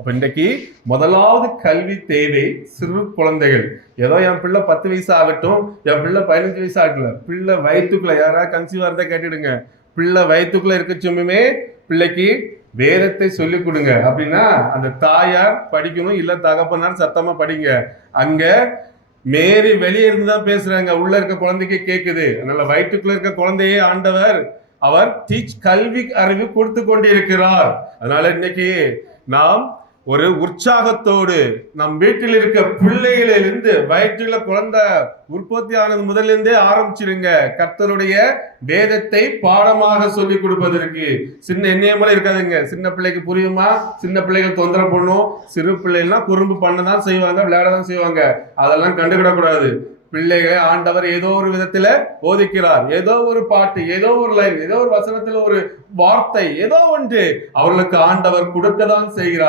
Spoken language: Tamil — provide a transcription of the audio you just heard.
அப்ப இன்றைக்கு முதலாவது கல்வி தேவை சிறு குழந்தைகள். ஏதோ என் பிள்ளை 10 வயசு ஆகட்டும், என் பிள்ளை 15 வயசு ஆகல, பிள்ளை வயிற்றுக்குள்ள யாராவது கன்சீவா இருந்தா கேட்டுடுங்க, பிள்ளை வயிற்றுக்குள்ள இருக்க சும்மே பிள்ளைக்கு வேதத்தை சொல்லிக் கொடுங்க. அப்படின்னா அந்த தாயார் படிக்கணும், இல்ல தகப்பனார் சத்தமா படிங்க. அங்க மேரி வெளியே இருந்துதான் பேசுறாங்க, உள்ள இருக்க குழந்தைக்கு கேக்குது. அதனால வயிற்றுக்குள்ள இருக்க குழந்தையே ஆண்டவர் அவர் கல்வி அறிவு கொடுத்து கொண்டிருக்கிறார். அதனால இன்னைக்கு நாம் ஒரு உற்சாகத்தோடு நம் வீட்டில் இருக்க பிள்ளைகளிலிருந்து வயிற்றுல குழந்தை உற்பத்தி ஆனது முதலிருந்தே ஆரம்பிச்சிருங்க. கர்த்தருடைய வேதத்தை பாடமாக சொல்லி கொடுப்பதற்கு. சின்ன எண்ணெயமெல்லாம் இருக்காதுங்க. சின்ன பிள்ளைக்கு புரியுமா? சின்ன பிள்ளைகள் தொந்தரவு பண்ணும். சிறு பிள்ளைகள்லாம் குறும்பு பண்ணதான் செய்வாங்க, விளையாடதான் செய்வாங்க. அதெல்லாம் கண்டுக்கிடக்கூடாது. பிள்ளைகளை ஆண்டவர் ஏதோ ஒரு விதத்துல போதிக்கிறார். ஏதோ ஒரு பாட்டு, ஏதோ ஒரு லைன், ஏதோ ஒரு வசனத்துல ஒரு வார்த்தை, ஏதோ ஒன்று அவர்களுக்கு ஆண்டவர் கொடுக்கதான் செய்கிறார்.